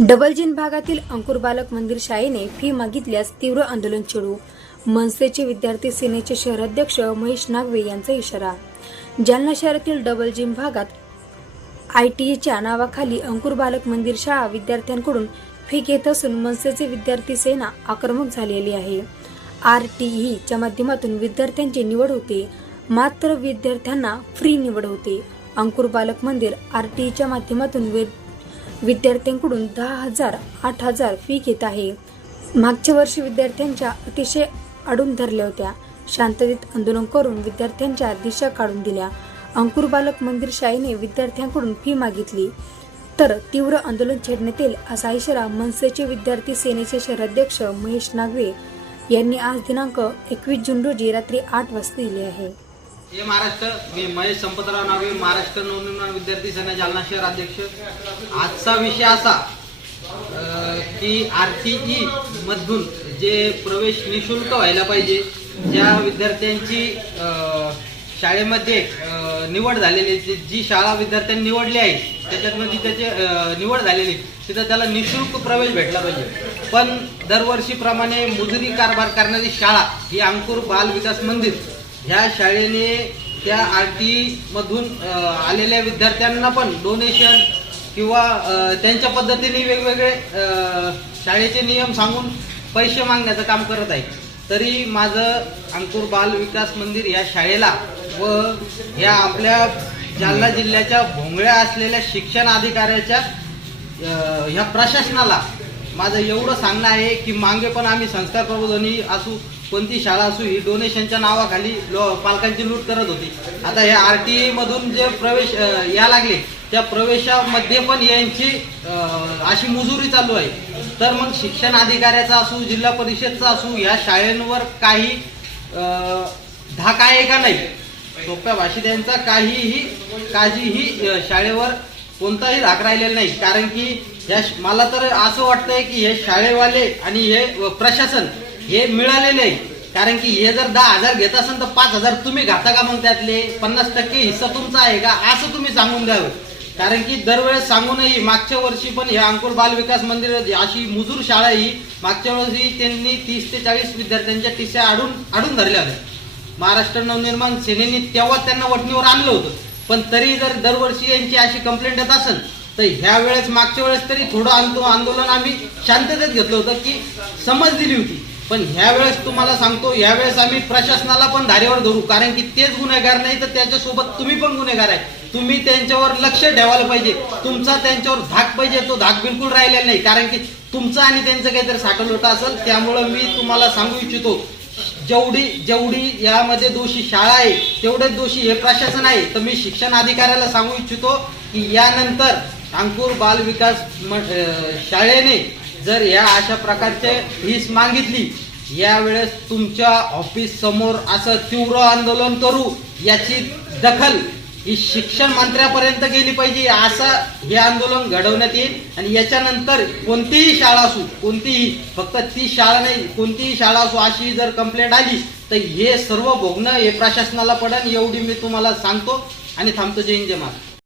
डबलजीन भागातील अंकुर बालक मंदिर शाळेने फी मागितल्यास तीव्र आंदोलन छेडू मनसेचे विद्यार्थी सेनेचे शहराध्यक्ष महेश नागवे यांचा इशारा. जालना शहरातील डबलजीन भागात आयटीईच्या नावाखाली अंकुर बालक मंदिर शाळा विद्यार्थ्यांकडून फी घेत असून मनसेचे विद्यार्थी सेना आक्रमक झालेली आहे. आर च्या माध्यमातून विद्यार्थ्यांची निवड होते. मात्र विद्यार्थ्यांना फ्री निवड होते. अंकुर बालक मंदिर आर च्या माध्यमातून विद्यार्थ्यांकडून दहा हजार आठ हजार फी घेत आहे. मागच्या वर्षी विद्यार्थ्यांच्या अतिशय अडून धरल्या होत्या. शांततेत आंदोलन करून विद्यार्थ्यांच्या दिशा काढून दिल्या. अंकुर बालक मंदिर शाळेने विद्यार्थ्यांकडून फी मागितली. तर तीव्र आंदोलन छेडण्यात येईल असा इशारा मनसेचे विद्यार्थी सेनेचे शहराध्यक्ष महेश नागवे यांनी आज दिनांक एकवीस जून रोजी रात्री आठ वाजता दिले आहे. हे महाराष्ट्र मी महेश संपतराव नावे महाराष्ट्र नवनिर्माण विद्यार्थी सेना जालना शहर अध्यक्ष. आजचा विषय असा की आर टी ई मधून जे प्रवेश निशुल्क व्हायला पाहिजे ज्या विद्यार्थ्यांची शाळेमध्ये निवड झालेली जी- जी शाळा विद्यार्थ्यांनी निवडली आहे त्याच्यातमध्ये त्याची निवड झालेली आहे, तिथं त्याला निशुल्क प्रवेश भेटला पाहिजे. पण दरवर्षीप्रमाणे मुजुरी कारभार करणारी शाळा ही अंकुर बाल विकास मंदिर ह्या शाळेने त्या आर टी मधून आलेल्या विद्यार्थ्यांना पण डोनेशन किंवा त्यांच्या पद्धतीने वेगवेगळे शाळेचे नियम सांगून पैसे मागण्याचं काम करत आहे तरी माझं अंकुर बाल विकास मंदिर या शाळेला व ह्या आपल्या जालना जिल्ह्याच्या भोंगळ्या असलेल्या शिक्षण अधिकाऱ्याच्या ह्या प्रशासनाला माझं एवढं सांगणं आहे की मागे पण आम्ही संस्कार प्रबोधनी असू कोणती शाळा असू ही डोनेशनच्या नावाखाली लो पालकांची लूट करत होती. आता हे आर टी मधून जे प्रवेश या लागले त्या प्रवेशामध्ये पण यांची अशी मुजुरी चालू आहे. तर मग शिक्षण अधिकाऱ्याचा असू जिल्हा परिषदचा असू या शाळेंवर काही अ, धाक आहे का नाही? सोप्या भाषेत यांचा काहीही काहीही शाळेवर कोणताही धाक राहिलेला नाही. कारण की या मला तर असं वाटतंय की हे शाळेवाले आणि हे प्रशासन हे मिळालेले आहे. कारण की हे जर दहा हजार घेत असेल तर पाच हजार तुम्ही घाता का मग त्यातले? पन्नास टक्के हिस्सा तुमचा आहे का? असं तुम्ही सांगून द्यावं. कारण की दरवेळेस सांगूनही मागच्या वर्षी पण हे अंकुर बाल विकास मंदिर अशी मुजूर शाळा ही मागच्या वर्षी त्यांनी तीस ते चाळीस विद्यार्थ्यांच्या टिस्या आडून आडून धरल्या होत्या. महाराष्ट्र नवनिर्माण सेनेने तेव्हा त्यांना वटणीवर आणलं होतं. पण तरी जर दरवर्षी यांची अशी कंप्लेंट येत असेल तर ह्या वेळेस मागच्या वेळेस तरी थोडं आंदो आंदोलन आम्ही शांततेत घेतलं होतं की समज दिली होती. पण ह्या वेळेस तुम्हाला सांगतो यावेळेस आम्ही प्रशासनाला पण धारेवर धरू. कारण की तेच गुन्हेगार नाही तर त्याच्यासोबत तुम्ही पण गुन्हेगार आहे. तुम्ही त्यांच्यावर लक्ष ठेवायला पाहिजे. तुमचा त्यांच्यावर धाक पाहिजे तो धाक बिलकुल राहिलेला नाही. कारण की तुमचं आणि त्यांचं काहीतरी साठवलोट असेल त्यामुळं मी तुम्हाला सांगू इच्छितो जेवढी जेवढी यामध्ये दोषी शाळा आहे तेवढेच दोषी हे प्रशासन आहे. तर मी शिक्षण अधिकाऱ्याला सांगू इच्छितो की यानंतर अंकुर बाल विकास म- शाळेने जर या अशा प्रकारचे फीस मागितली यावेळेस तुमच्या ऑफिस समोर असं तीव्र आंदोलन करू याची दखल ही शिक्षण मंत्र्यापर्यंत गेली पाहिजे असं हे आंदोलन घडवण्यात येईल. आणि याच्यानंतर कोणतीही शाळा असू कोणतीही फक्त ती शाळा नाही कोणतीही शाळा असू अशी जर कंप्लेंट आली तर हे सर्व भोगणं हे प्रशासनाला पडेल एवढी मी तुम्हाला सांगतो. आणि थांबतो जय हिंद जय महाराज